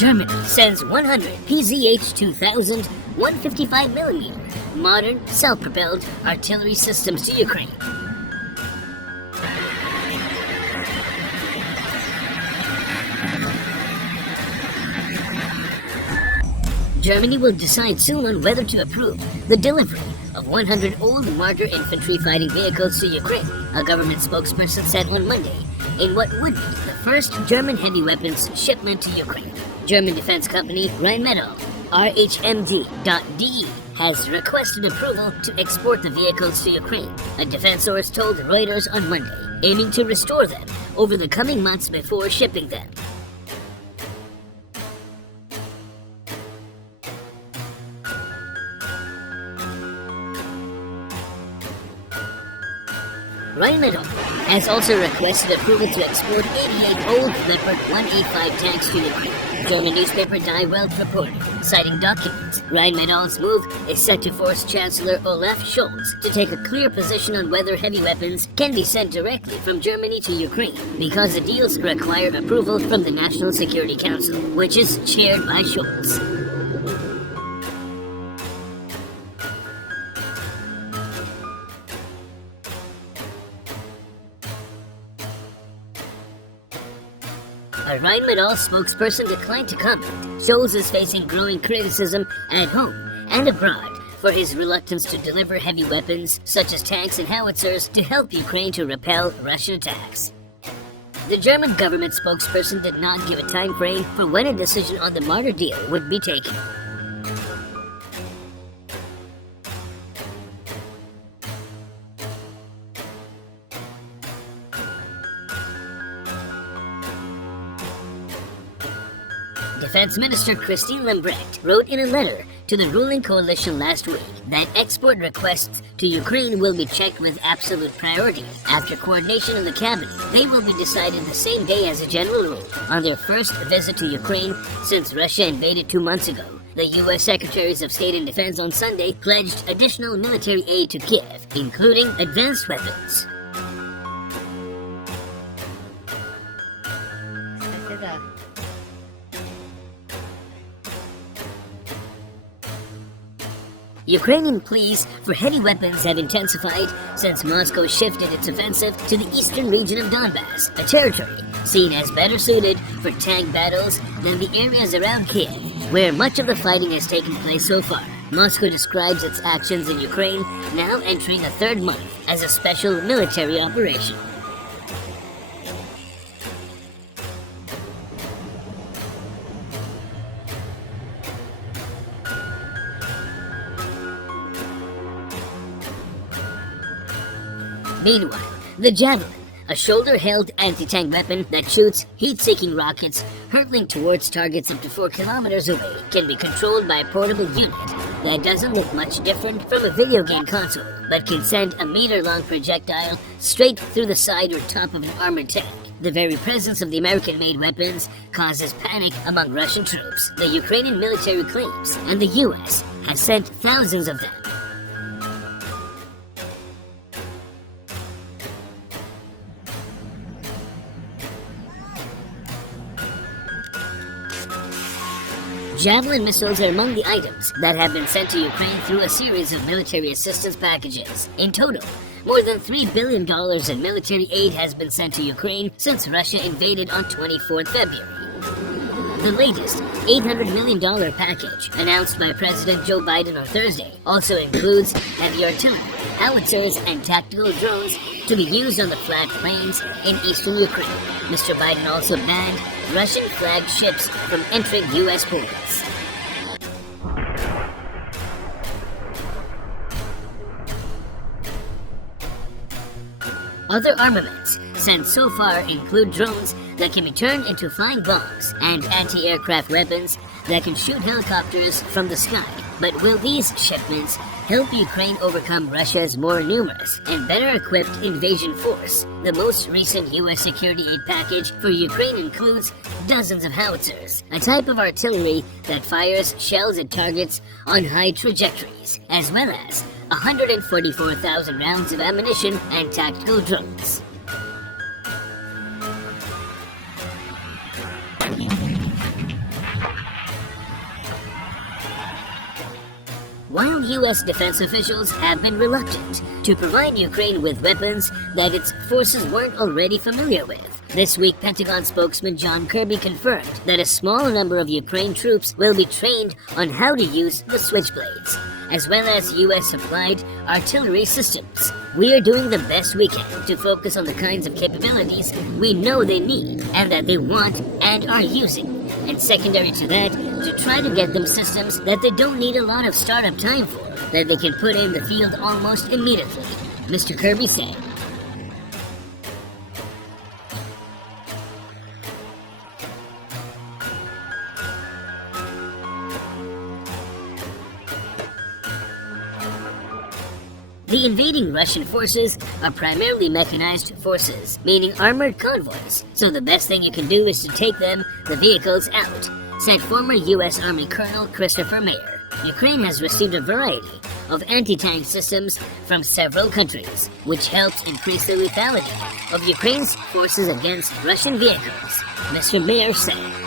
Germany sends 100 PzH 2000 155mm modern self-propelled artillery systems to Ukraine. Germany will decide soon on whether to approve the delivery of 100 old Marder infantry fighting vehicles to Ukraine, a government spokesperson said on Monday, in what would be the first German heavy weapons shipment to Ukraine. German defense company Rheinmetall, RHMD.de, has requested approval to export the vehicles to Ukraine, a defense source told Reuters on Monday, aiming to restore them over the coming months before shipping them. Rheinmetall has also requested approval to export 88 old Leopard 185 tanks to Ukraine. German newspaper Die Welt reported, citing documents. Rheinmetall's move is set to force Chancellor Olaf Scholz to take a clear position on whether heavy weapons can be sent directly from Germany to Ukraine, because the deals require approval from the National Security Council, which is chaired by Scholz. A Rheinmetall spokesperson declined to comment. Scholz is facing growing criticism at home and abroad for his reluctance to deliver heavy weapons, such as tanks and howitzers, to help Ukraine to repel Russian attacks. The German government spokesperson did not give a time frame for when a decision on the Marder deal would be taken. Defense Minister Christine Lambrecht wrote in a letter to the ruling coalition last week that export requests to Ukraine will be checked with absolute priority. After coordination of the cabinet, they will be decided the same day as a general rule on their first visit to Ukraine since Russia invaded 2 months ago. The U.S. Secretaries of State and Defense on Sunday pledged additional military aid to Kiev, including advanced weapons. Ukrainian pleas for heavy weapons have intensified since Moscow shifted its offensive to the eastern region of Donbass, a territory seen as better suited for tank battles than the areas around Kiev, where much of the fighting has taken place so far. Moscow describes its actions in Ukraine, now entering a third month, as a special military operation. Meanwhile, the Javelin, a shoulder-held anti-tank weapon that shoots heat-seeking rockets hurtling towards targets up to 4 kilometers away, can be controlled by a portable unit that doesn't look much different from a video game console, but can send a meter-long projectile straight through the side or top of an armored tank. The very presence of the American-made weapons causes panic among Russian troops, the Ukrainian military claims, and the U.S. has sent thousands of them. Javelin missiles are among the items that have been sent to Ukraine through a series of military assistance packages. In total, more than $3 billion in military aid has been sent to Ukraine since Russia invaded on 24 February. The latest $800 million package, announced by President Joe Biden on Thursday, also includes heavy artillery, howitzers, and tactical drones to be used on the flat plains in eastern Ukraine. Mr. Biden also banned Russian-flagged ships from entering U.S. ports. Other armaments sent so far include drones that can be turned into flying bombs and anti-aircraft weapons that can shoot helicopters from the sky. But will these shipments help Ukraine overcome Russia's more numerous and better equipped invasion force? The most recent U.S. security aid package for Ukraine includes dozens of howitzers, a type of artillery that fires shells at targets on high trajectories, as well as 144,000 rounds of ammunition and tactical drones. U.S. defense officials have been reluctant to provide Ukraine with weapons that its forces weren't already familiar with. This week, Pentagon spokesman John Kirby confirmed that a small number of Ukraine troops will be trained on how to use the Switchblades, as well as U.S.-supplied artillery systems. We are doing the best we can to focus on the kinds of capabilities we know they need and that they want and are using, and secondary to that, to try to get them systems that they don't need a lot of startup time for, that they can put in the field almost immediately, Mr. Kirby said. The invading Russian forces are primarily mechanized forces, meaning armored convoys, so the best thing you can do is to take the vehicles out, said former U.S. Army Colonel Christopher Mayer. Ukraine has received a variety of anti-tank systems from several countries, which helps increase the lethality of Ukraine's forces against Russian vehicles, Mr. Mayer said.